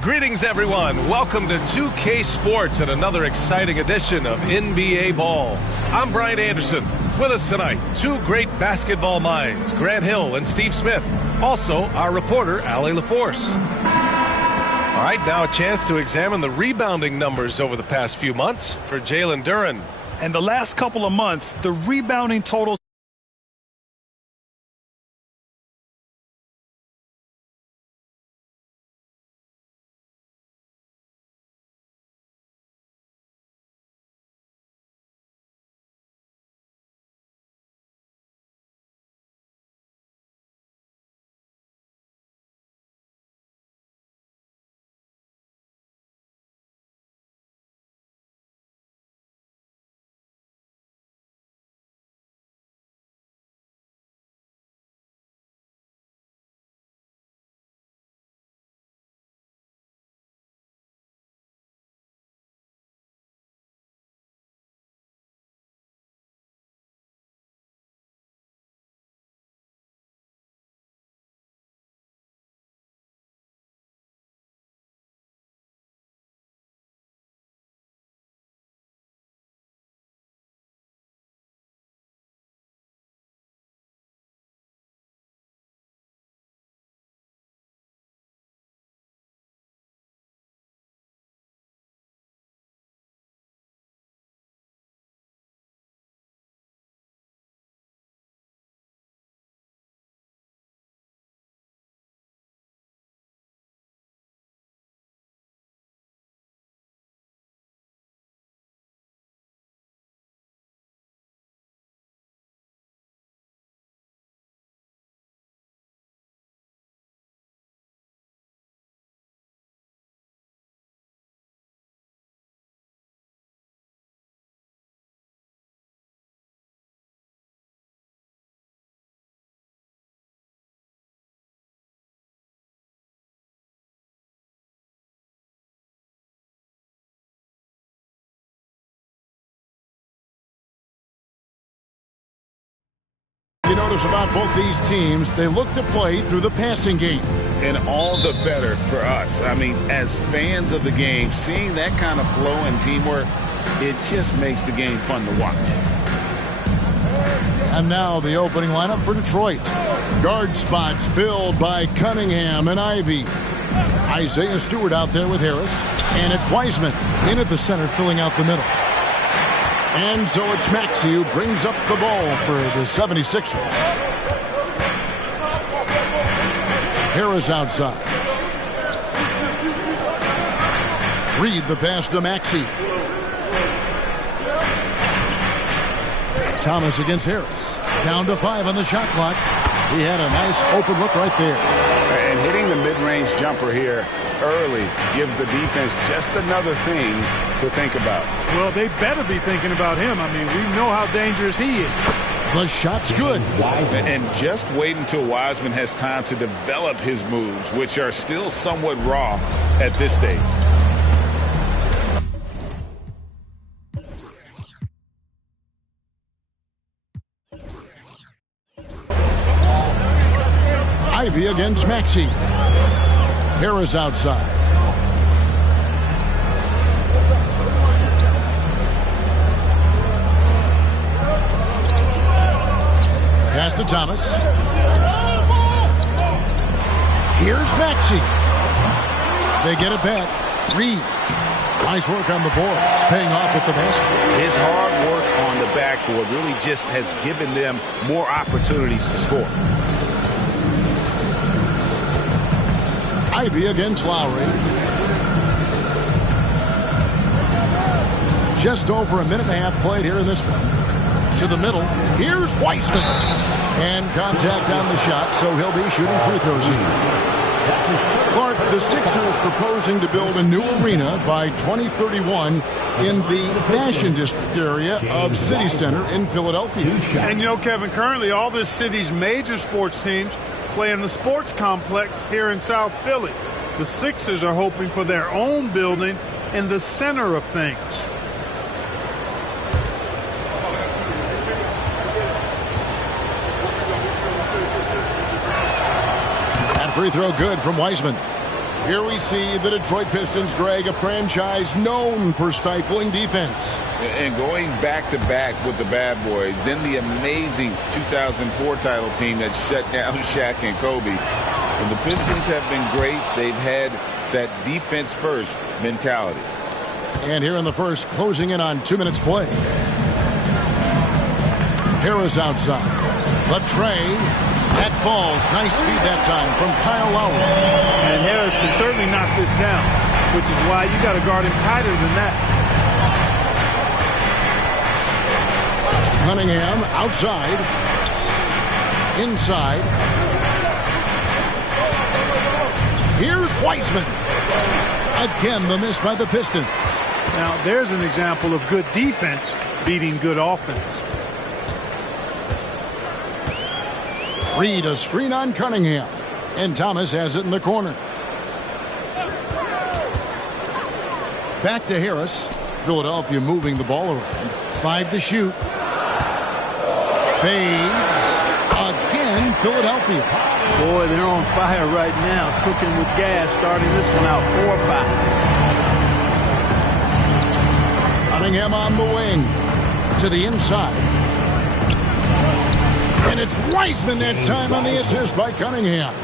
Greetings, everyone. Welcome to 2K Sports and another exciting edition of NBA Ball. I'm Brian Anderson. With us tonight, two great basketball minds, Grant Hill and Steve Smith. Also, our reporter, Allie LaForce. All right, now a chance to examine the rebounding numbers over the past few months for Jalen Duren. And the last couple of months, the rebounding totals. You notice about both these teams, they look to play through the passing game. And all the better for us. I mean, as fans of the game, seeing that kind of flow and teamwork, it just makes the game fun to watch. And now the opening lineup for Detroit. Guard spots filled by Cunningham and Ivy. Isaiah Stewart out there with Harris. And it's Wiseman in at the center, filling out the middle. And so it's Maxey who brings up the ball for the 76ers. Harris outside. Reed the pass to Maxey. Thomas against Harris. Down to 5 on the shot clock. He had a nice open look right there. And hitting the mid-range jumper here early gives the defense just another thing to think about. Well, they better be thinking about him. I mean, we know how dangerous he is. The shot's good. And just wait until Wiseman has time to develop his moves, which are still somewhat raw at this stage. Ivy against Maxey. Harris outside. Pass to Thomas. Here's Maxey. They get it back. Reed. Nice work on the board. It's paying off with the basket. His hard work on the backboard really just has given them more opportunities to score. Ivy against Lowry. Just over a minute and a half played here in this one. To the middle. Here's Wiseman. And contact on the shot, so he'll be shooting free throws here. Clark, the Sixers proposing to build a new arena by 2031 in the Fashion District area of City Center in Philadelphia. And you know, Kevin, currently all this city's major sports teams play in the sports complex here in South Philly. The Sixers are hoping for their own building in the center of things. That free throw good from Wiseman. Here we see the Detroit Pistons, Greg, a franchise known for stifling defense. And going back-to-back with the bad boys, then the amazing 2004 title team that shut down Shaq and Kobe. And the Pistons have been great. They've had that defense-first mentality. And here in the first, closing in on 2 minutes play. Harris outside. The tray. That falls. Nice speed that time from Kyle Lowry. And Harris can certainly knock this down, which is why you got to guard him tighter than that. Cunningham outside. Inside. Here's Wiseman. Again, the miss by the Pistons. Now, there's an example of good defense beating good offense. Reed, a screen on Cunningham. And Thomas has it in the corner. Back to Harris. Philadelphia moving the ball around. 5 to shoot. Fades. Again, Philadelphia. Boy, they're on fire right now, cooking with gas, starting this one out 4-5. Cunningham on the wing. To the inside. And it's Wiseman that time on the assist by Cunningham.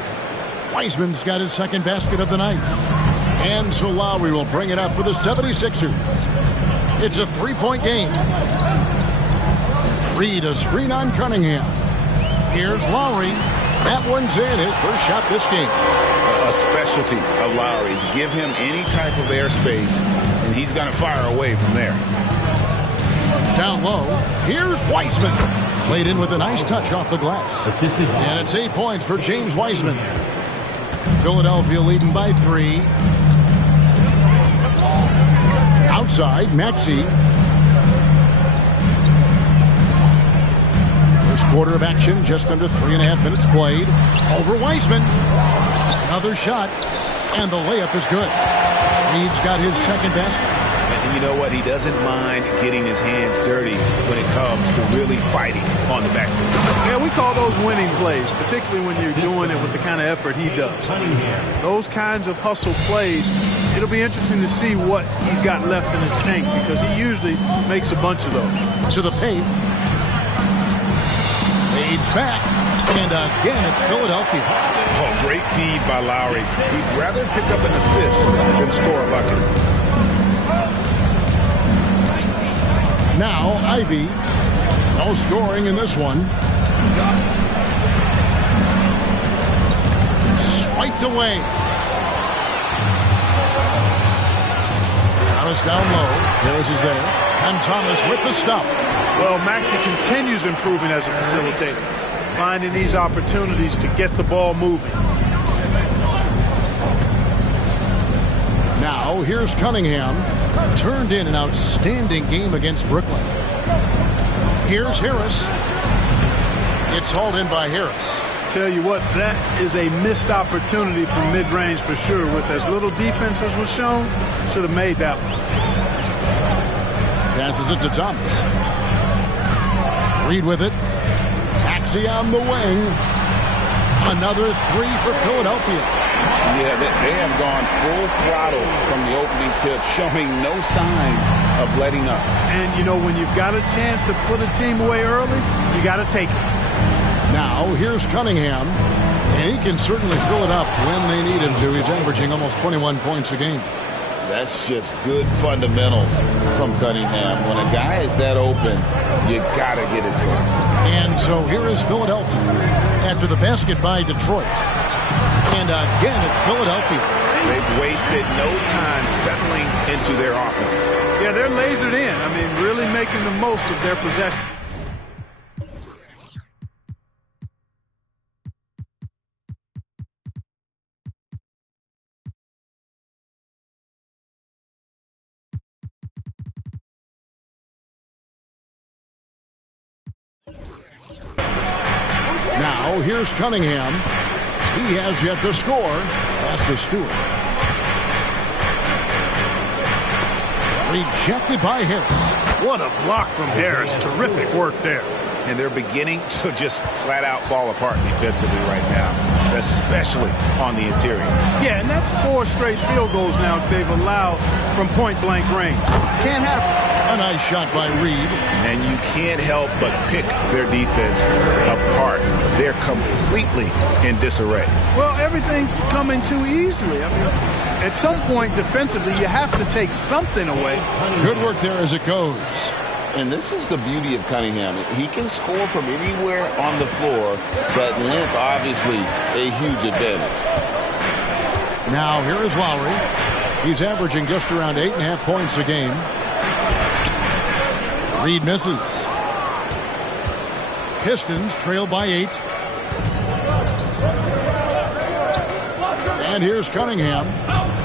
Wiseman's got his second basket of the night. And so Lowry will bring it up for the 76ers. It's a 3-point game. Reed, a screen on Cunningham. Here's Lowry. That one's in, his first shot this game. A specialty of Lowry's. Give him any type of airspace, and he's going to fire away from there. Down low, here's Wiseman. Played in with a nice touch off the glass. And it's 8 points for James Wiseman. Philadelphia leading by 3. Outside, Maxey. First quarter of action, just under 3.5 minutes played. Over Wiseman. Another shot, and the layup is good. Reed's got his second basket. And you know what? He doesn't mind getting his hands dirty when it comes to really fighting on the backboard. Yeah, we call those winning plays, particularly when you're doing it with the kind of effort he does. Those kinds of hustle plays, it'll be interesting to see what he's got left in his tank because he usually makes a bunch of those. To the paint. Fades back. And again, it's Philadelphia. Oh, great feed by Lowry. He'd rather pick up an assist than score a bucket. Now, Ivy. No scoring in this one. Swiped away. Thomas down low. Harris is there. And Thomas with the stuff. Well, Maxey continues improving as a facilitator, finding these opportunities to get the ball moving. Now, here's Cunningham. Turned in an outstanding game against Brooklyn. Here's Harris. It's hauled in by Harris. Tell you what, that is a missed opportunity from mid-range for sure. With as little defense as was shown, should have made that one. Passes it to Thomas. Reed with it. Maxey on the wing. Another 3 for Philadelphia. Yeah, they have gone full throttle from the opening tip, showing no signs of letting up. And, you know, when you've got a chance to put a team away early, you got to take it. Now, here's Cunningham. And he can certainly fill it up when they need him to. He's averaging almost 21 points a game. That's just good fundamentals from Cunningham. When a guy is that open, you got to get it to him. And so here is Philadelphia after the basket by Detroit. And again, it's Philadelphia. They've wasted no time settling into their offense. Yeah, they're lasered in. I mean, really making the most of their possession. Now, here's Cunningham. He has yet to score. Pass to Stewart. Rejected by Harris. What a block from Harris. Terrific work there. And they're beginning to just flat out fall apart defensively right now. especially on the interior. Yeah, and that's 4 straight field goals now they've allowed from point-blank range. Can't happen. A nice shot by Reed. And you can't help but pick their defense apart. They're completely in disarray. Well, everything's coming too easily. I mean, at some point defensively, you have to take something away. Good work there as it goes. And this is the beauty of Cunningham. He can score from anywhere on the floor. That length, obviously, a huge advantage. Now, here is Lowry. He's averaging just around 8.5 points a game. Reed misses. Pistons trail by 8. And here's Cunningham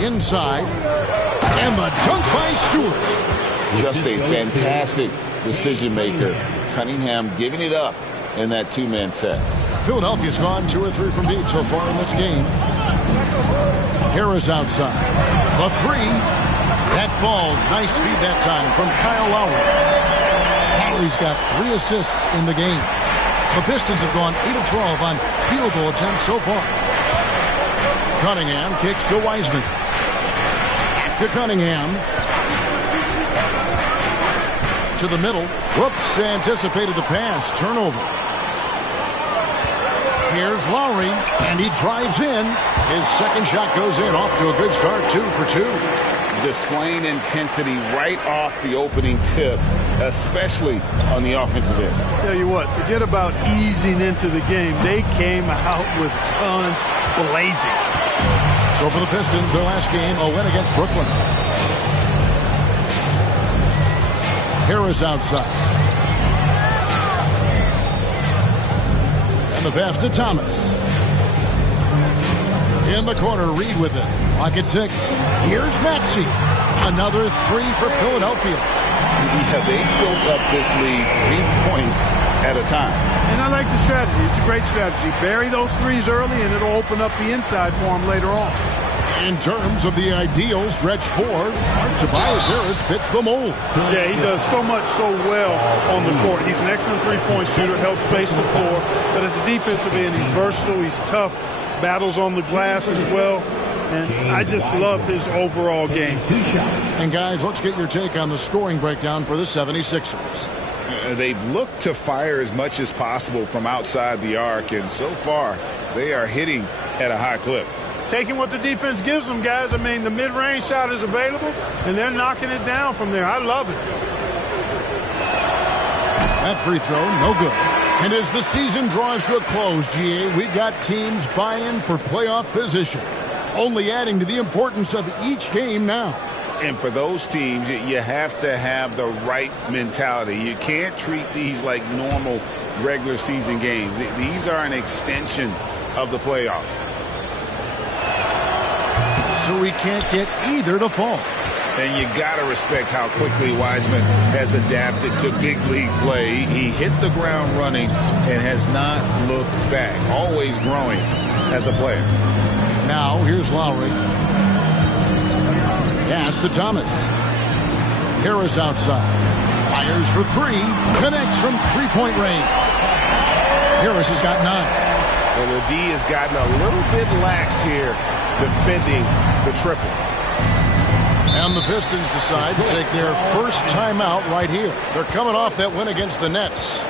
inside. And the dunk by Stewart. Just a fantastic decision maker. Cunningham giving it up in that 2-man set. Philadelphia's gone 2 or 3 from deep so far in this game. Harris outside. The 3. That ball's nice feed that time from Kyle Lowry. Lowry's got 3 assists in the game. The Pistons have gone 8 of 12 on field goal attempts so far. Cunningham kicks to Wiseman. Back to Cunningham. To the middle. Whoops, anticipated the pass. Turnover. Here's Lowry, and he drives in. His second shot goes in, off to a good start, 2 for 2. Displaying intensity right off the opening tip, especially on the offensive end. Tell you what, forget about easing into the game. They came out with guns blazing. So for the Pistons, their last game, a win against Brooklyn. Harris outside. And the pass to Thomas. In the corner, Reed with it. Pocket 6. Here's Maxey. Another 3 for Philadelphia. Yeah, they built up this lead 3 points at a time. And I like the strategy. It's a great strategy. Bury those 3s early, and it'll open up the inside for them later on. In terms of the ideal stretch 4, Tobias Harris fits the mold. Yeah, he does so much so well on the court. He's an excellent 3-point shooter, helps space the floor. But as a defensive end, he's versatile, he's tough, battles on the glass as well. And I just love his overall game. And guys, let's get your take on the scoring breakdown for the 76ers. They've looked to fire as much as possible from outside the arc, and so far they are hitting at a high clip. Taking what the defense gives them, guys. I mean, the mid-range shot is available, and they're knocking it down from there. I love it. That free throw, no good. And as the season draws to a close, GA, we've got teams vying for playoff position, only adding to the importance of each game now. And for those teams, you have to have the right mentality. You can't treat these like normal regular season games. These are an extension of the playoffs. So we can't get either to fall. And you got to respect how quickly Wiseman has adapted to big league play. He hit the ground running and has not looked back, always growing as a player. Now, here's Lowry. Pass to Thomas. Harris outside. Fires for 3. Connects from 3-point range. Harris has got 9. And the D has gotten a little bit laxed here defending the triple. And the Pistons decide to take their first timeout right here. They're coming off that win against the Nets.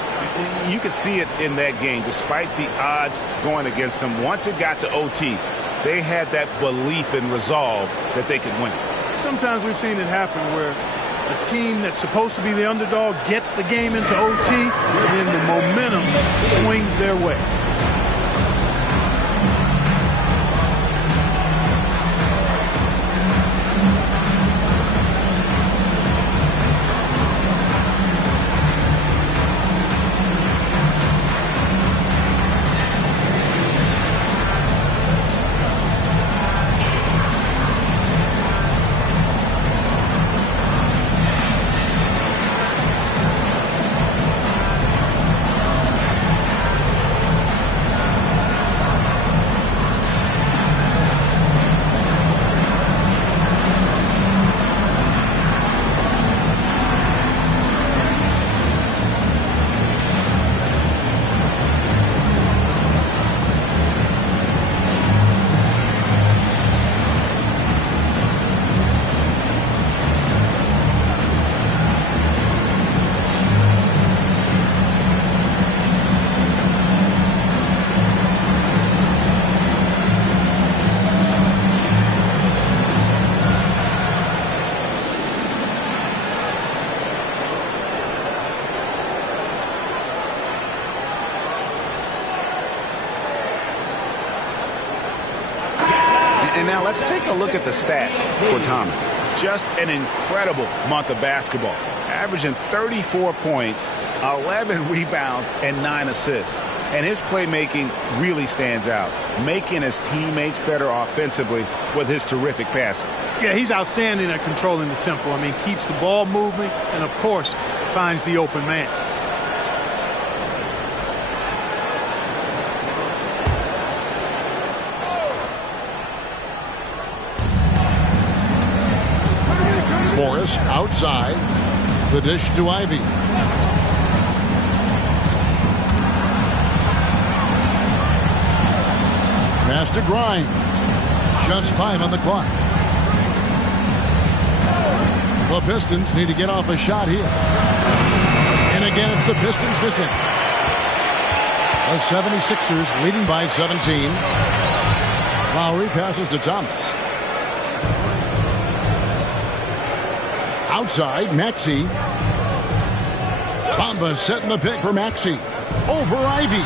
You could see it in that game, despite the odds going against them. Once it got to OT, they had that belief and resolve that they could win it. Sometimes we've seen it happen where a team that's supposed to be the underdog gets the game into OT, and then the momentum swings their way. Let's take a look at the stats for Thomas. Just an incredible month of basketball. Averaging 34 points, 11 rebounds, and 9 assists. And his playmaking really stands out, making his teammates better offensively with his terrific passing. Yeah, he's outstanding at controlling the tempo. I mean, keeps the ball moving and, of course, finds the open man. Morris outside. The dish to Ivy. Pass to Grimes. Just 5 on the clock. The Pistons need to get off a shot here. And again, it's the Pistons missing. The 76ers leading by 17. Lowry passes to Thomas. Outside, Maxey. Bamba setting the pick for Maxey. Over Ivy.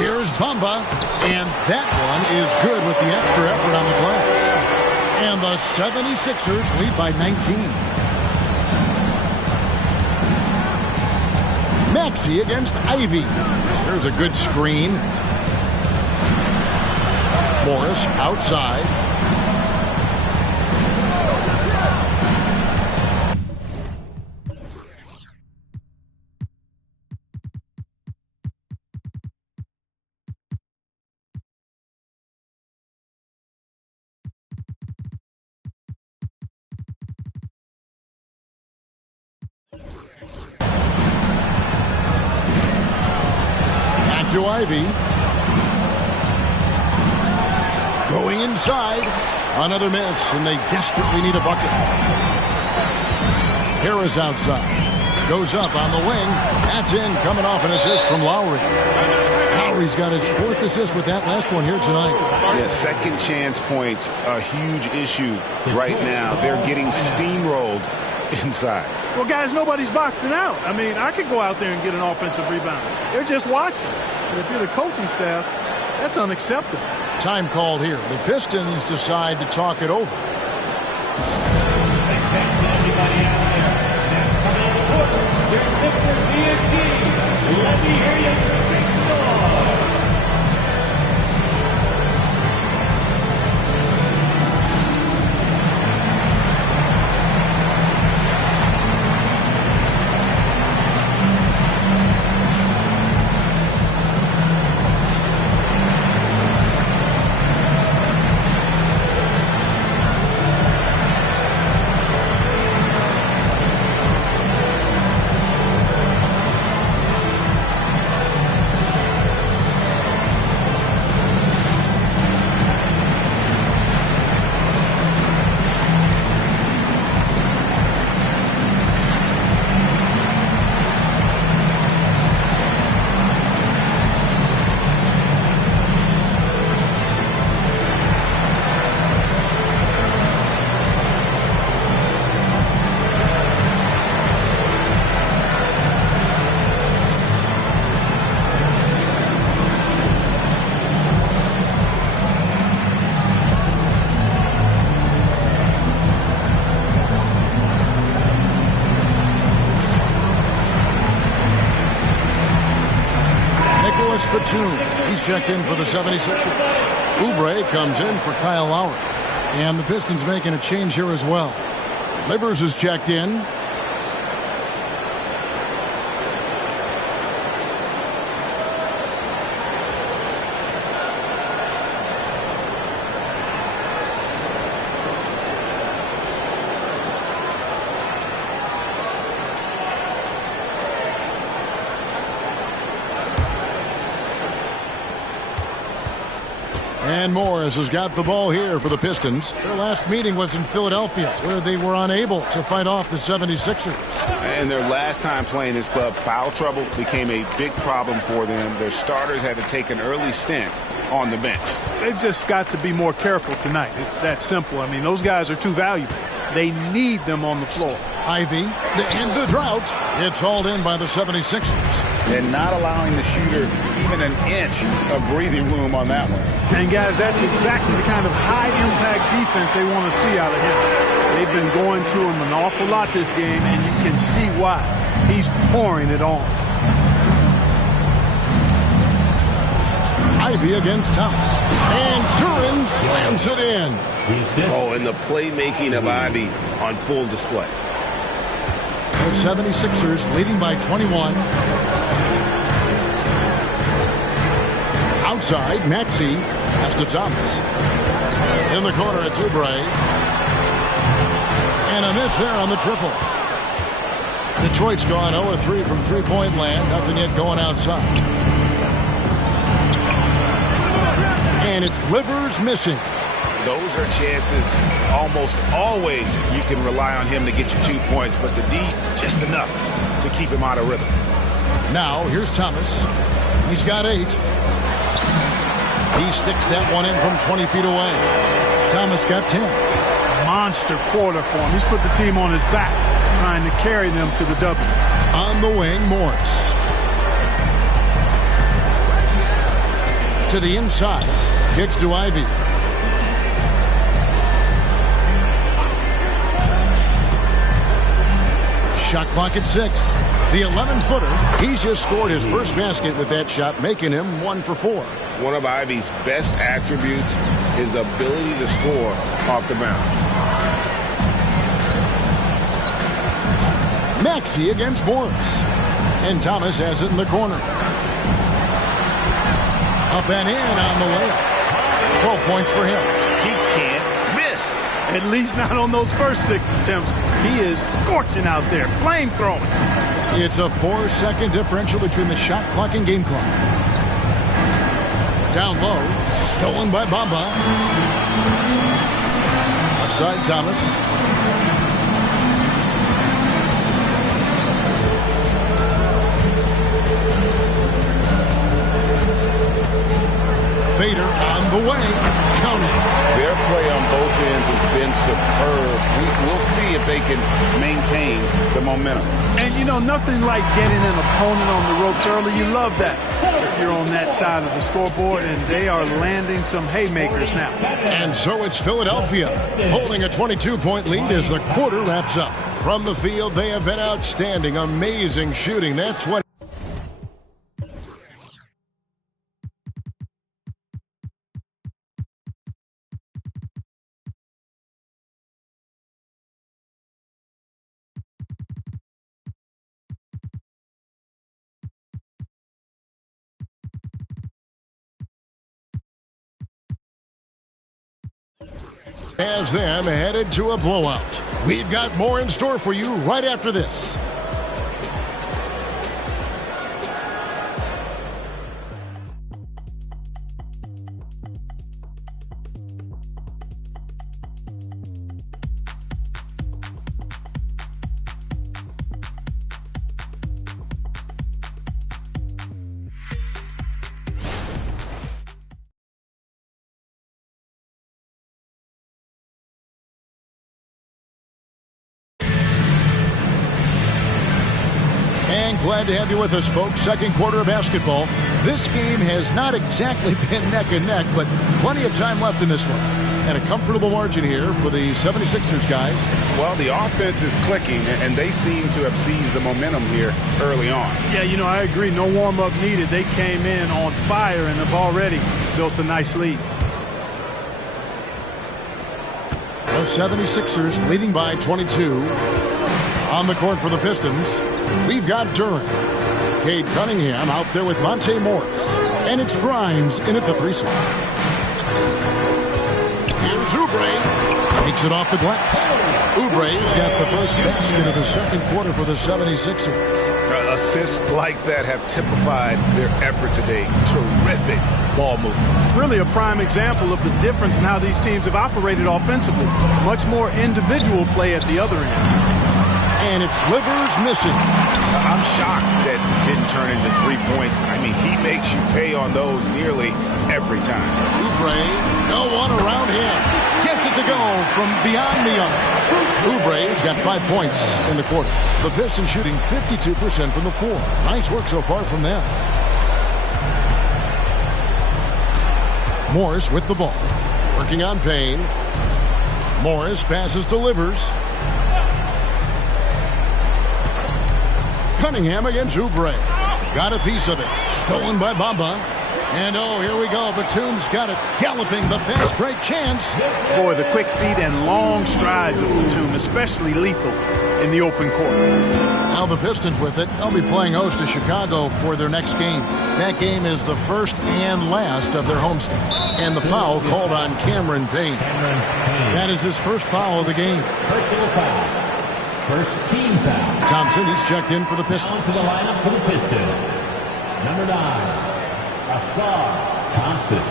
Here's Bamba. And that one is good with the extra effort on the glass. And the 76ers lead by 19. Maxey against Ivy. There's a good screen. Morris outside. To Ivy. Going inside. Another miss, and they desperately need a bucket. Harris outside. Goes up on the wing. That's in, coming off an assist from Lowry. Lowry's got his 4th assist with that last one here tonight. Yeah, second chance points, a huge issue right now. They're getting steamrolled inside. Well, guys, nobody's boxing out. I mean, I could go out there and get an offensive rebound. They're just watching. And if you're the coaching staff, that's unacceptable. Time called here. The Pistons decide to talk it over. Let me hear you. Big score. Batum. He's checked in for the 76ers. Oubre comes in for Kyle Lowry. And the Pistons making a change here as well. Livers is checked in. And Morris has got the ball here for the Pistons. Their last meeting was in Philadelphia, where they were unable to fight off the 76ers. And their last time playing this club, foul trouble became a big problem for them. Their starters had to take an early stint on the bench. They've just got to be more careful tonight. It's that simple. I mean, those guys are too valuable. They need them on the floor. Ivy, to end the drought. It's hauled in by the 76ers. and not allowing the shooter even an inch of breathing room on that one. And, guys, that's exactly the kind of high-impact defense they want to see out of him. They've been going to him an awful lot this game, and you can see why. He's pouring it on. Ivy against Thomas. And Duran slams it in. Oh, and the playmaking of Ivy on full display. The 76ers leading by 21. Outside, Maxey pass to Thomas. In the corner, it's Oubre. And a miss there on the triple. Detroit's gone 0-3 from three-point land. Nothing yet going outside. And it's Livers missing. Those are chances almost always you can rely on him to get you 2 points, but the D, just enough to keep him out of rhythm. Now, here's Thomas. He's got 8. He sticks that one in from 20 feet away. Thomas got 10. Monster quarter for him. He's put the team on his back, trying to carry them to the W. On the wing, Morris. To the inside. Kicks to Ivy. Shot clock at 6. The 11-footer. He's just scored his first basket with that shot, making him 1 for 4. One of Ivy's best attributes, his ability to score off the bounce. Maxey against Morris. And Thomas has it in the corner. Up and in on the layup. 12 points for him. He can't miss. At least not on those first 6 attempts. He is scorching out there, flamethrowing. It's a 4-second differential between the shot clock and game clock. Down low, stolen by Bamba. Offside Thomas. Fader on the way. Count it. Their play on both ends has been superb. We'll see if they can maintain the momentum. And, you know, nothing like getting an opponent on the ropes early. You love that if you're on that side of the scoreboard, and they are landing some haymakers now. And so it's Philadelphia holding a 22-point lead as the quarter wraps up. From the field, they have been outstanding. Amazing shooting. That's what... has them headed to a blowout. We've got more in store for you right after this. Glad to have you with us, folks. Second quarter of basketball. This game has not exactly been neck and neck, but plenty of time left in this one. And a comfortable margin here for the 76ers guys. Well, the offense is clicking, and they seem to have seized the momentum here early on. Yeah, you know, I agree. No warm-up needed. They came in on fire and have already built a nice lead. The 76ers leading by 22. On the court for the Pistons, we've got Duran. Cade Cunningham out there with Monte Morris. And it's Grimes in at the 3 slot. Here's Oubre. Takes it off the glass. Oubre's got the first basket of the second quarter for the 76ers. Assists like that have typified their effort today. Terrific ball movement. Really a prime example of the difference in how these teams have operated offensively. Much more individual play at the other end. And it's Livers missing. I'm shocked that didn't turn into 3 points. I mean, he makes you pay on those nearly every time. Oubre, no one around him. Gets it to go from beyond the arc. Oubre's got 5 points in the quarter. The Pistons shooting 52% from the floor. Nice work so far from them. Morris with the ball. Working on Payne. Morris passes, delivers. Cunningham against Oubre. Got a piece of it. Stolen by Bamba. And oh, here we go. Batum's got it. Galloping the fast break chance. Boy, the quick feet and long strides of Batum, especially lethal in the open court. Now the Pistons with it. They'll be playing host to Chicago for their next game. That game is the first and last of their homestand. And the foul called on Cameron Payne. That is his first foul of the game. Personal foul. First team foul. Thompson, he's checked in for the Pistons. On to the lineup for the Pistons. Number 9, Asar Thompson.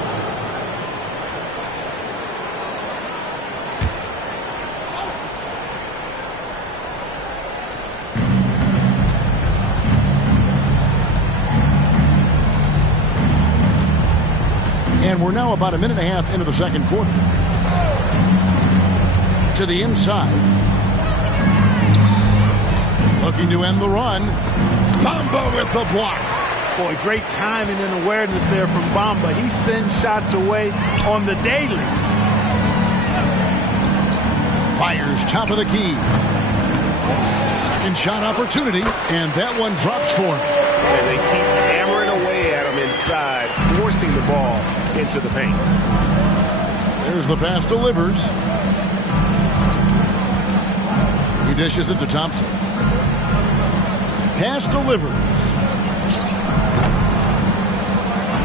And we're now about a minute and a half into the second quarter. To the inside. Looking to end the run. Bamba with the block. Boy, great timing and awareness there from Bamba. He sends shots away on the daily. Fires top of the key. Second shot opportunity. And that one drops for him. And they keep hammering away at him inside, forcing the ball into the paint. There's the pass, delivers. He dishes it to Thompson. Pass delivers.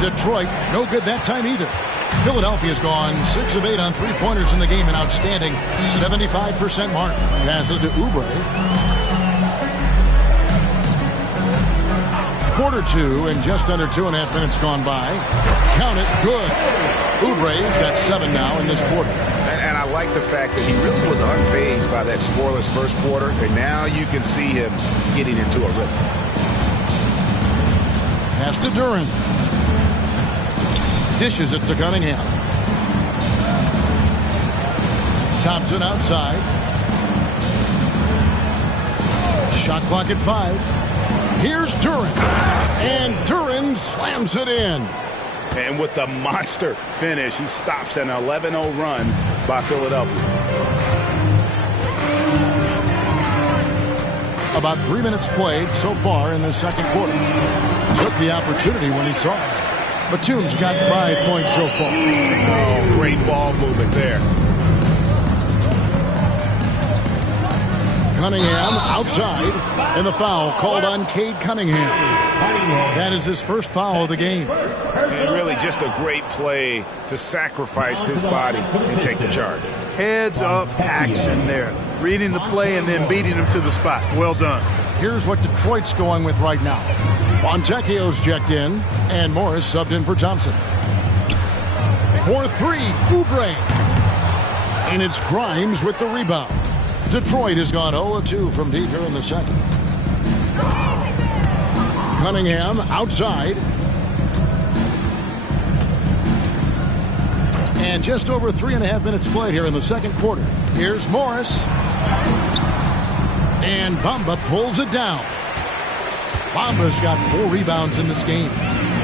Detroit, no good that time either. Philadelphia's gone 6 of 8 on three-pointers in the game, an outstanding 75% mark. Passes to Oubre. Quarter 2 and just under 2.5 minutes gone by. Count it, good. Oubre's got 7 now in this quarter. And I like the fact that he really was unfazed by that scoreless first quarter, and now you can see him getting into a rhythm. Pass to Duran. Dishes it to Cunningham. Thompson outside. Shot clock at 5. Here's Duran. And Duran slams it in. And with the monster finish, he stops an 11-0 run by Philadelphia. About 3 minutes played so far in the second quarter. Took the opportunity when he saw it. Batum's got 5 points so far. Oh, great ball movement there. Cunningham outside, and the foul called on Cade Cunningham. That is his first foul of the game. And really just a great play to sacrifice his body and take the charge. Heads up action there. Reading the play and then beating him to the spot. Well done. Here's what Detroit's going with right now. Fontecchio's checked in, and Morris subbed in for Thompson. 4-3, Oubre. And it's Grimes with the rebound. Detroit has gone 0-2 from deep here in the second. Cunningham outside. And just over 3.5 minutes played here in the second quarter. Here's Morris. And Bamba pulls it down. Bamba's got 4 rebounds in this game.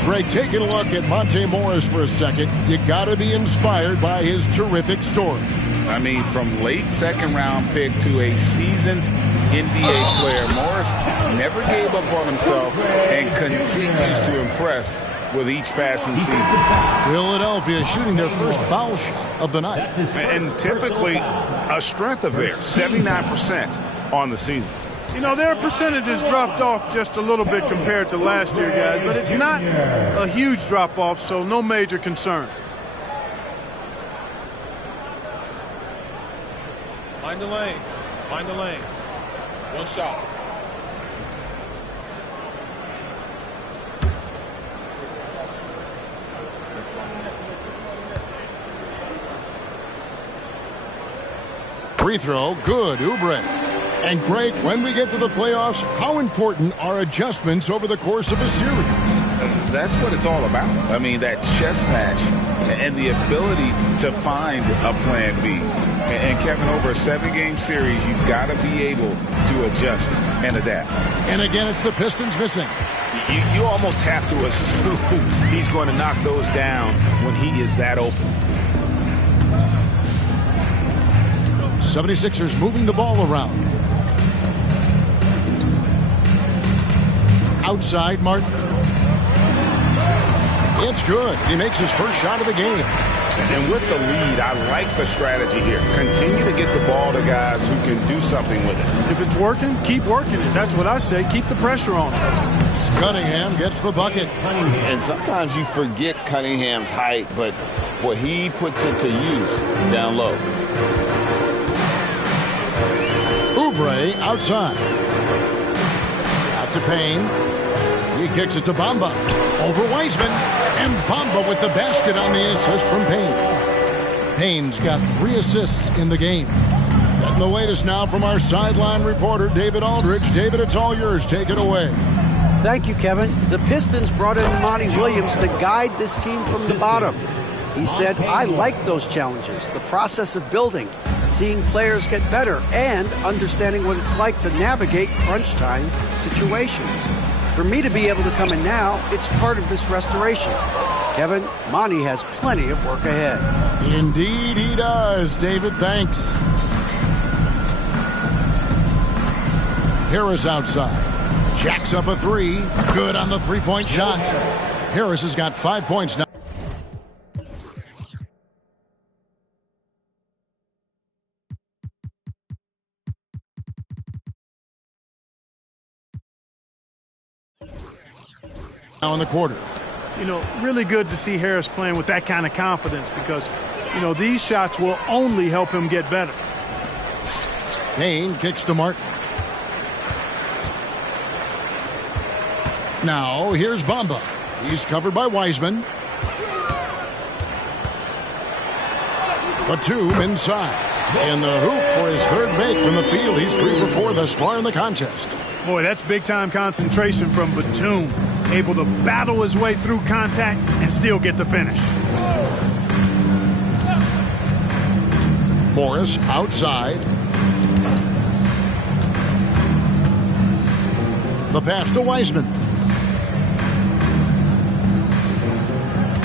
Greg, taking a look at Monte Morris for a second, you got to be inspired by his terrific story. I mean, from late second round pick to a seasoned NBA player, Morris never gave up on himself and continues to impress with each passing season. Philadelphia shooting their first foul shot of the night. And typically a strength of theirs, 79% on the season. You know, their percentages dropped off just a little bit compared to last year, guys, but it's not a huge drop-off, so no major concern. Find the lanes. Find the lanes. One shot. Free throw, good, Oubre. And Greg, when we get to the playoffs, how important are adjustments over the course of a series? That's what it's all about. I mean, that chess match and the ability to find a plan B. And Kevin, over a 7-game series, you've got to be able to adjust and adapt. And again, it's the Pistons missing. You almost have to assume he's going to knock those down when he is that open. 76ers moving the ball around. Outside, Martin. It's good. He makes his first shot of the game. And with the lead, I like the strategy here. Continue to get the ball to guys who can do something with it. If it's working, keep working it. That's what I say. Keep the pressure on him. Cunningham gets the bucket. And sometimes you forget Cunningham's height, but what he puts it to use down low. Oubre outside. Out to Payne. He kicks it to Bamba. Over Wiseman. And Bamba with the basket on the assist from Payne. Payne's got 3 assists in the game. Getting the latest now from our sideline reporter, David Aldridge. David, it's all yours. Take it away. Thank you, Kevin. The Pistons brought in Monty Williams to guide this team from the bottom. He said, I like those challenges, the process of building, seeing players get better, and understanding what it's like to navigate crunch time situations. For me to be able to come in now, it's part of this restoration. Kevin, Monty has plenty of work ahead. Indeed he does. David, thanks. Harris outside. Jacks up a 3. Good on the 3-point shot. Harris has got 5 points now. Now in the quarter. You know, really good to see Harris playing with that kind of confidence because, you know, these shots will only help him get better. Payne kicks to Martin. Now here's Bamba. He's covered by Wiseman. Batum inside. In the hoop for his third make from the field. He's 3 for 4 thus far in the contest. Boy, that's big-time concentration from Batum. Able to battle his way through contact and still get the finish. Morris outside. The pass to Wiseman.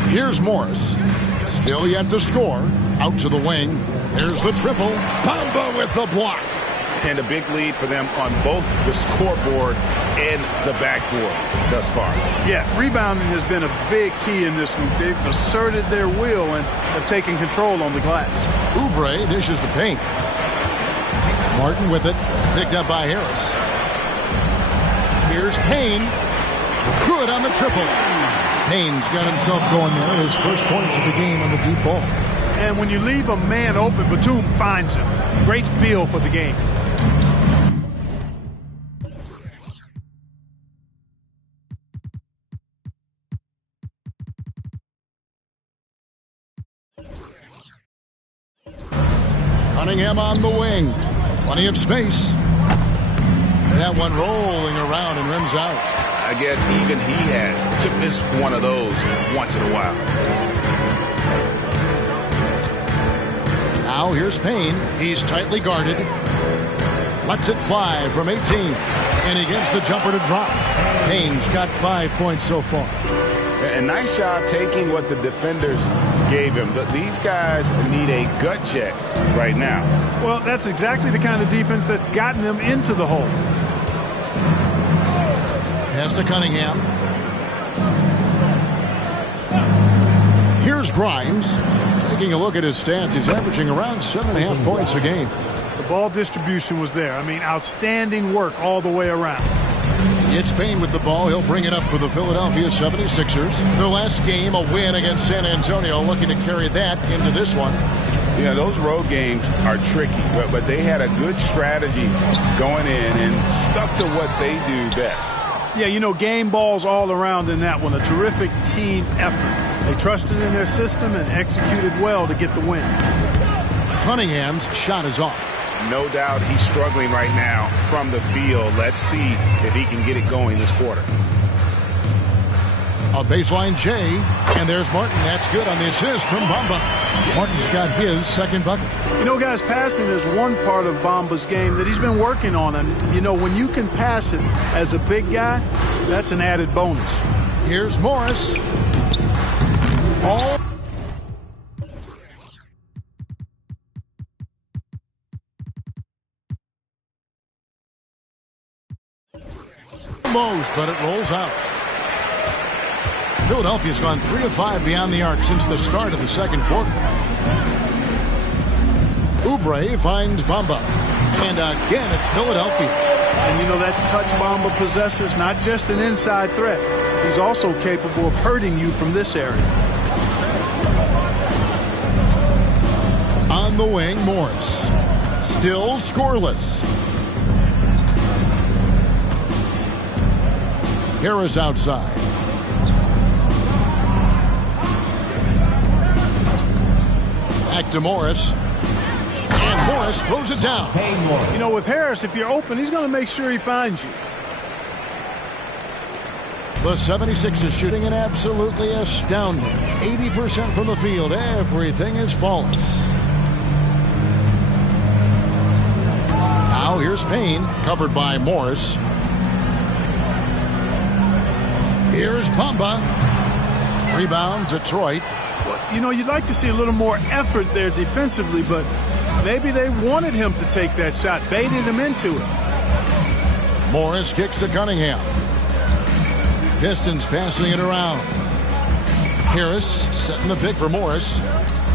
Here's Morris. Still yet to score. Out to the wing. There's the triple. Bamba with the block. And a big lead for them on both the scoreboard and the backboard thus far. Yeah, rebounding has been a big key in this one. They've asserted their will and have taken control on the glass. Oubre dishes to Payne. Martin with it. Picked up by Harris. Here's Payne. Good on the triple. Payne's got himself going there. His first points of the game on the deep ball. And when you leave a man open, Batum finds him. Great feel for the game. Cunningham on the wing. Plenty of space. That one rolling around and rims out. I guess even he has to miss one of those once in a while. Now here's Payne. He's tightly guarded. Lets it fly from 18. And he gets the jumper to drop. Payne's got 5 points so far. A nice job taking what the defenders gave him. But these guys need a gut check right now. Well, that's exactly the kind of defense that's gotten them into the hole. Pass to Cunningham. Here's Grimes. Taking a look at his stats, he's averaging around 7.5 points a game. The ball distribution was there. I mean, outstanding work all the way around. It's Payne with the ball. He'll bring it up for the Philadelphia 76ers. Their last game, a win against San Antonio, looking to carry that into this one. Yeah, those road games are tricky, but they had a good strategy going in and stuck to what they do best. Yeah, you know, game balls all around in that one. A terrific team effort. They trusted in their system and executed well to get the win. Cunningham's shot is off. No doubt he's struggling right now from the field. Let's see if he can get it going this quarter. A baseline J, and there's Martin. That's good on the assist from Bamba. Martin's got his second bucket. You know, guys, passing is one part of Bamba's game that he's been working on. And, you know, when you can pass it as a big guy, that's an added bonus. Here's Morris. All but it rolls out. Philadelphia's gone 3 of 5 beyond the arc since the start of the second quarter. Oubre finds Bamba. And again, it's Philadelphia. And you know that touch Bamba possesses not just an inside threat. He's also capable of hurting you from this area. On the wing, Morris. Still scoreless. Harris outside. Back to Morris. And Morris throws it down. You know, with Harris, if you're open, he's going to make sure he finds you. The 76ers shooting an absolutely astounding 80% from the field. Everything is falling. Now here's Payne, covered by Morris. Here's Bamba. Rebound, Detroit. Well, you know, you'd like to see a little more effort there defensively, but maybe they wanted him to take that shot, baited him into it. Morris kicks to Cunningham. Pistons passing it around. Harris setting the pick for Morris.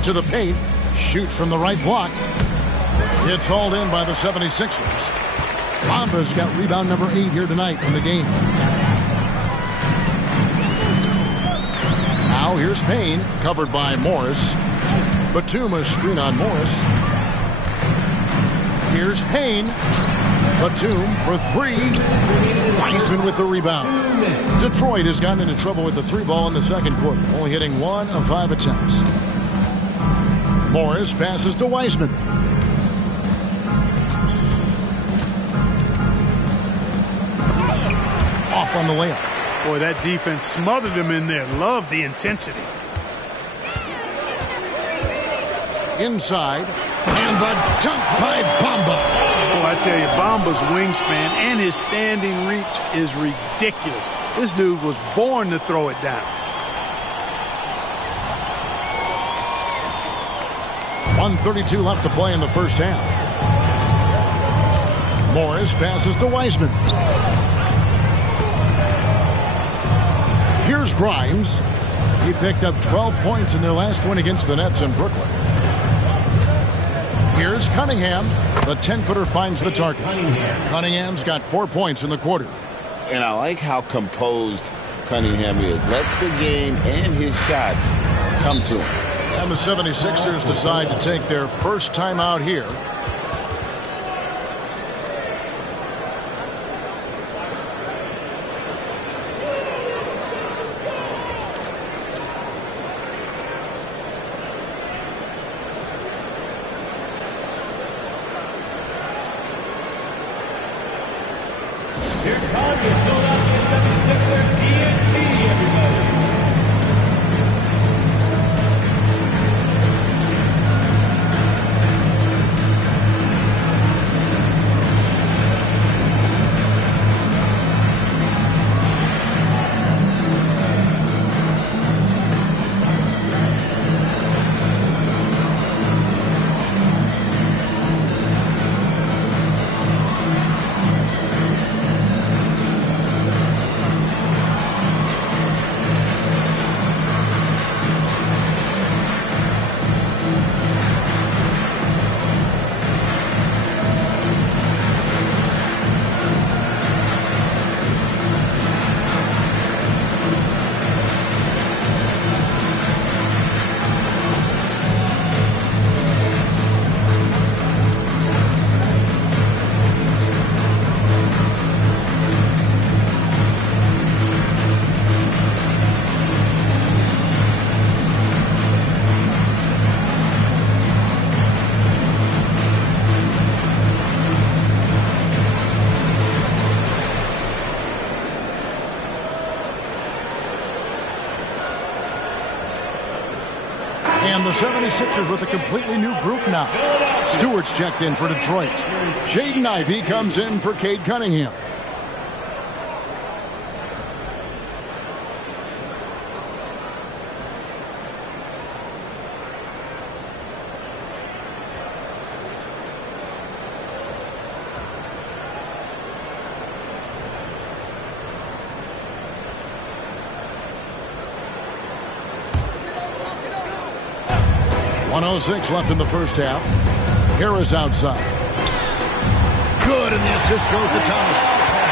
To the paint. Shoots from the right block. It's hauled in by the 76ers. Bamba's got rebound number 8 here tonight in the game. Now here's Payne, covered by Morris. Batum screen on Morris. Here's Payne. Batum for 3. Wiseman with the rebound. Detroit has gotten into trouble with the 3 ball in the second quarter, only hitting 1 of 5 attempts. Morris passes to Wiseman. Off on the layup. Boy, that defense smothered him in there. Love the intensity. Inside. And the dunk by Bamba. Boy, I tell you, Bamba's wingspan and his standing reach is ridiculous. This dude was born to throw it down. 1:32 left to play in the first half. Morris passes to Wiseman. Here's Grimes. He picked up 12 points in their last win against the Nets in Brooklyn. Here's Cunningham. The 10-footer finds the target. Cunningham's got 4 points in the quarter. And I like how composed Cunningham is. Lets the game and his shots come to him. And the 76ers decide to take their first time out here. And the 76ers with a completely new group now. Stewart's checked in for Detroit. Jaden Ivey comes in for Cade Cunningham. .106 left in the first half. Harris outside. Good, and the assist goes to Thomas.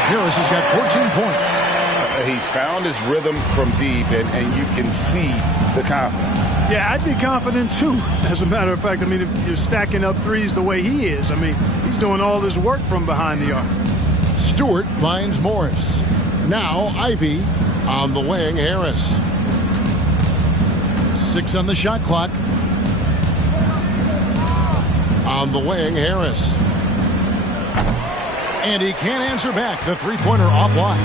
Harris has got 14 points. He's found his rhythm from deep, and you can see the confidence. Yeah, I'd be confident too. As a matter of fact, I mean, if you're stacking up threes the way he is, I mean, he's doing all this work from behind the arc. Stewart finds Morris. Now Ivey on the wing. Harris. 6 on the shot clock. On the wing, Harris. And he can't answer back. The three-pointer offline.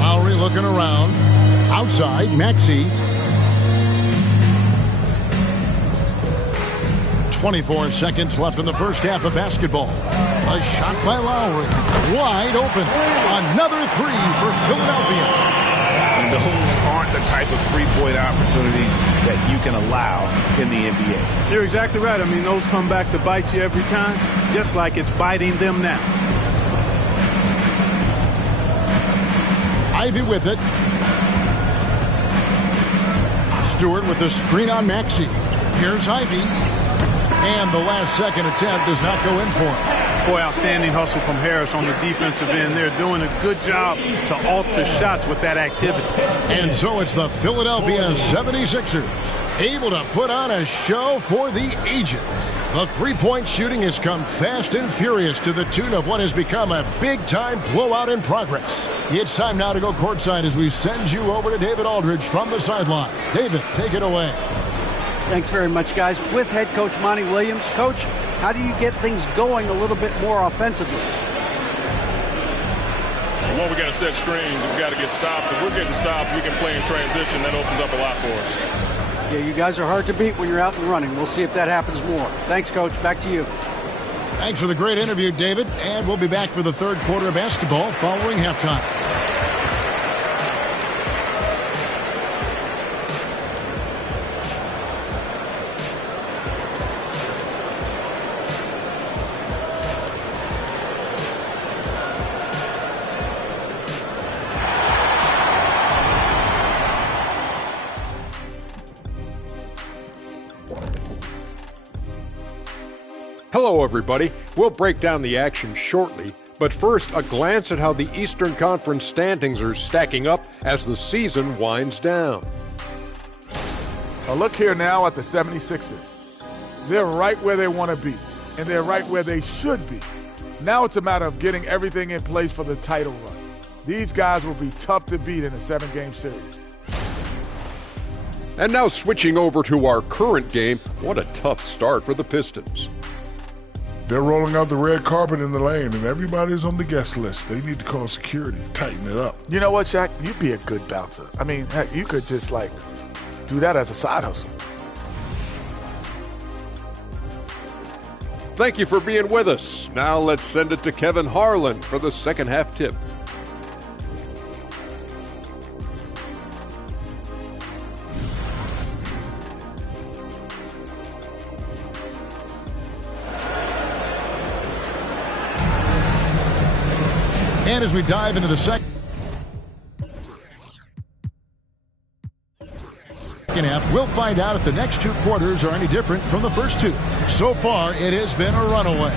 Lowry looking around. Outside, Maxey. 24 seconds left in the first half of basketball. A shot by Lowry. Wide open. Another three for Philadelphia. And those aren't the type of three-point opportunities that you can allow in the NBA. You're exactly right. I mean, those come back to bite you every time, just like it's biting them now. Ivey with it. Stewart with the screen on Maxey. Here's Ivey. And the last second attempt does not go in for him. Boy, outstanding hustle from Harris on the defensive end. They're doing a good job to alter shots with that activity. And so it's the Philadelphia 76ers able to put on a show for the ages. The three-point shooting has come fast and furious to the tune of what has become a big-time blowout in progress. It's time now to go courtside as we send you over to David Aldridge from the sideline. David, take it away. Thanks very much, guys. With head coach Monty Williams. Coach, how do you get things going a little bit more offensively? Well, we got to set screens. We got to get stops. If we're getting stops, we can play in transition. That opens up a lot for us. Yeah, you guys are hard to beat when you're out and running. We'll see if that happens more. Thanks, Coach. Back to you. Thanks for the great interview, David. And we'll be back for the third quarter of basketball following halftime. Hello, everybody. We'll break down the action shortly, but first, a glance at how the Eastern Conference standings are stacking up as the season winds down. A look here now at the 76ers. They're right where they want to be, and they're right where they should be. Now it's a matter of getting everything in place for the title run. These guys will be tough to beat in a 7-game series. And now switching over to our current game, what a tough start for the Pistons. They're rolling out the red carpet in the lane, and everybody's on the guest list. They need to call security, tighten it up. You know what, Shaq? You'd be a good bouncer. I mean, heck, you could just, do that as a side hustle. Thank you for being with us. Now let's send it to Kevin Harlan for the second half tip. And as we dive into the second half, we'll find out if the next two quarters are any different from the first two. So far, it has been a runaway.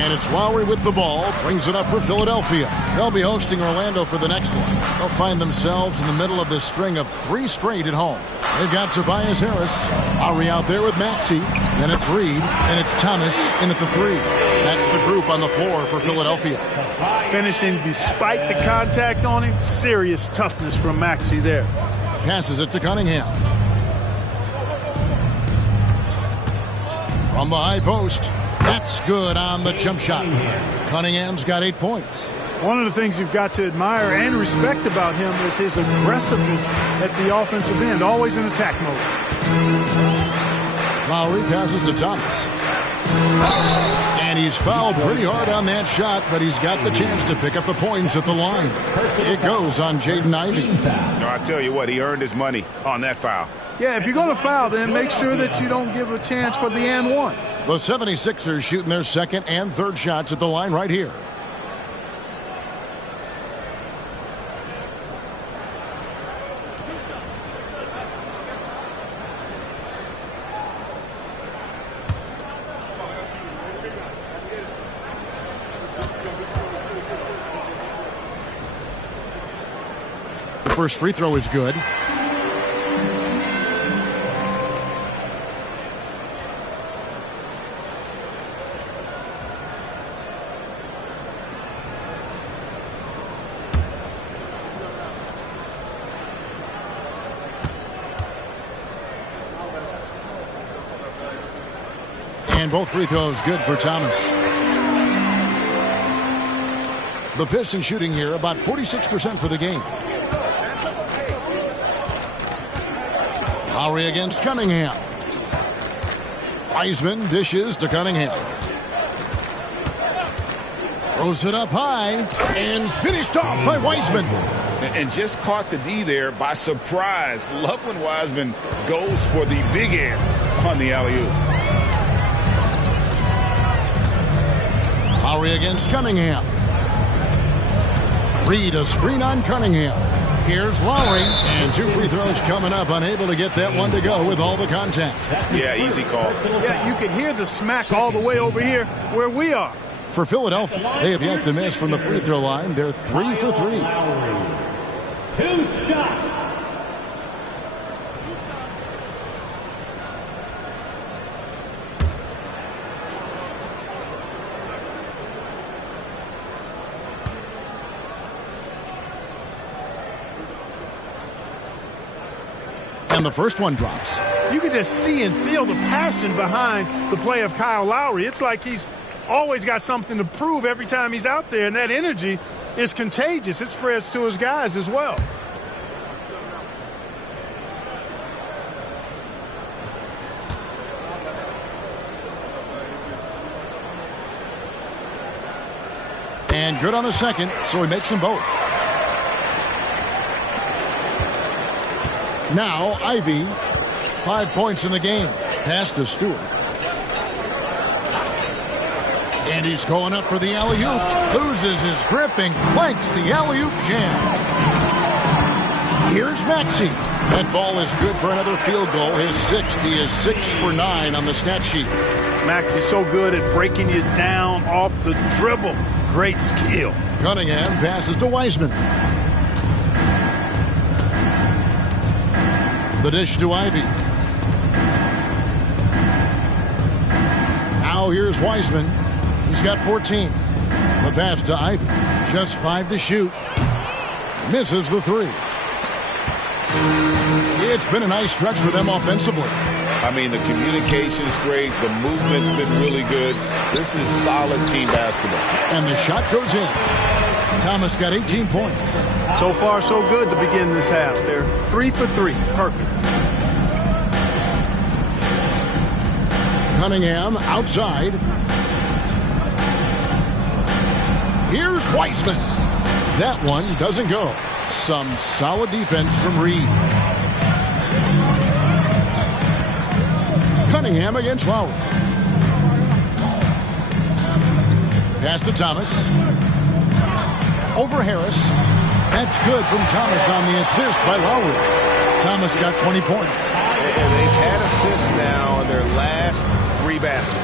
And it's Lowry with the ball, brings it up for Philadelphia. They'll be hosting Orlando for the next one. They'll find themselves in the middle of this string of 3 straight at home. They've got Tobias Harris. Lowry out there with Maxey. Then it's Reed. And it's Thomas in at the 3. That's the group on the floor for Philadelphia. Finishing despite the contact on him. Serious toughness from Maxey there. Passes it to Cunningham. From the high post. That's good on the jump shot. Cunningham's got 8 points. One of the things you've got to admire and respect about him is his aggressiveness at the offensive end, always in attack mode. Lowry passes to Thomas. And he's fouled pretty hard on that shot, but he's got the chance to pick up the points at the line. It goes on Jaden Ivey. So I tell you what, he earned his money on that foul. Yeah, if you're going to foul, then make sure that you don't give a chance for the and one. The 76ers shooting their second and third shots at the line right here. The first free throw is good. And both free throws good for Thomas. The Pistons shooting here about 46% for the game. Lowry against Cunningham. Wiseman dishes to Cunningham. Throws it up high and finished off by Wiseman. And just caught the D there by surprise. Love when Wiseman goes for the big end on the alley-oop. Lowry against Cunningham. Reed a screen on Cunningham. Here's Lowry, and 2 free throws coming up, unable to get that one to go with all the contact. Yeah, easy call. Yeah, you can hear the smack all the way over here where we are. For Philadelphia, they have yet to miss from the free throw line. They're 3 for 3. 2 shots. And the first one drops. You can just see and feel the passion behind the play of Kyle Lowry. It's like he's always got something to prove every time he's out there, and that energy is contagious. It spreads to his guys as well. And good on the second, so he makes them both. Now, Ivey, 5 points in the game. Pass to Stewart. And he's going up for the alley-oop. Loses his grip and clanks the alley-oop jam. Here's Maxey. That ball is good for another field goal. His 6th. He is 6 for 9 on the stat sheet. Maxey's so good at breaking you down off the dribble. Great skill. Cunningham passes to Wiseman. The dish to Ivey. Now here's Wiseman. He's got 14. The pass to Ivey. Just 5 to shoot. Misses the 3. It's been a nice stretch for them offensively. I mean, the communication's great. The movement's been really good. This is solid team basketball. And the shot goes in. Thomas got 18 points. So far, so good to begin this half. They're 3 for 3. Perfect. Cunningham outside. Here's Wiseman. That one doesn't go. Some solid defense from Reed. Cunningham against Lowry. Pass to Thomas. Over Harris. That's good from Thomas on the assist by Lowry. Thomas got 20 points. And they've had assists now in their last 3 baskets.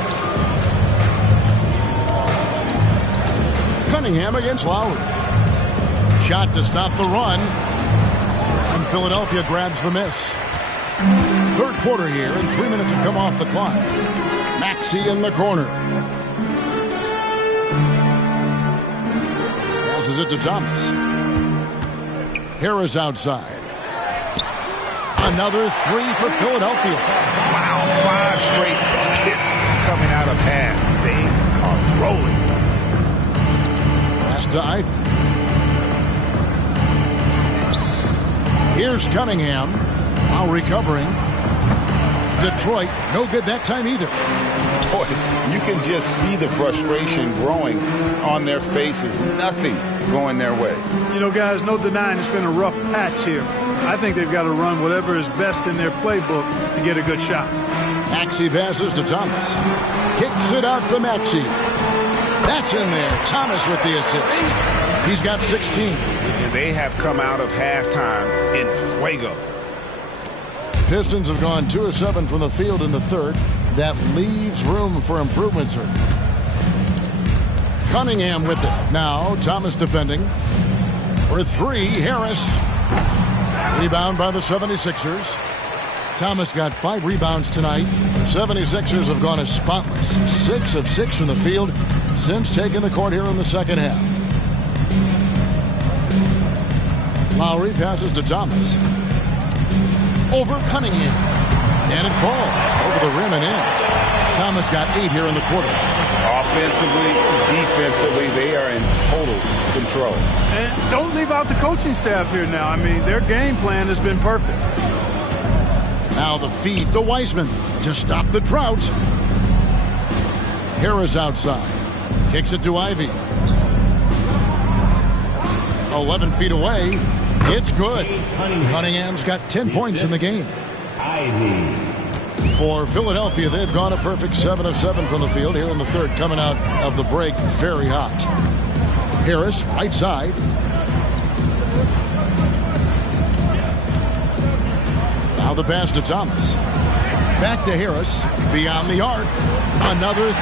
Cunningham against Lowry. Shot to stop the run. And Philadelphia grabs the miss. Third quarter here, and 3 minutes have come off the clock. Maxey in the corner. Passes it to Thomas. Harris outside. Another three for Philadelphia. Wow, 5 straight buckets coming out of half. They are rolling. Pass to Ivy. Here's Cunningham while recovering. Detroit, no good that time either. Boy, you can just see the frustration growing on their faces. Nothing going their way. You know, guys, no denying it's been a rough patch here. I think they've got to run whatever is best in their playbook to get a good shot. Maxey passes to Thomas. Kicks it out to Maxey. That's in there. Thomas with the assist. He's got 16. And they have come out of halftime in fuego. Pistons have gone 2 of 7 from the field in the third. That leaves room for improvement, sir. Cunningham with it. Now Thomas defending. For 3, Harris. Rebound by the 76ers. Thomas got 5 rebounds tonight. The 76ers have gone as spotless. 6 of 6 from the field since taking the court here in the second half. Lowry passes to Thomas. Over Cunningham. And it falls over the rim and in. Thomas got 8 here in the quarter. Offensively, defensively, they are in total control. And don't leave out the coaching staff here now. I mean, their game plan has been perfect. Now the feed to Wiseman to stop the drought. Harris outside. Kicks it to Ivy. 11 feet away. It's good. Cunningham's got 10 points in the game. For Philadelphia, they've gone a perfect 7 of 7 from the field here in the third, coming out of the break very hot. Harris, right side. Now the pass to Thomas. Back to Harris. Beyond the arc. Another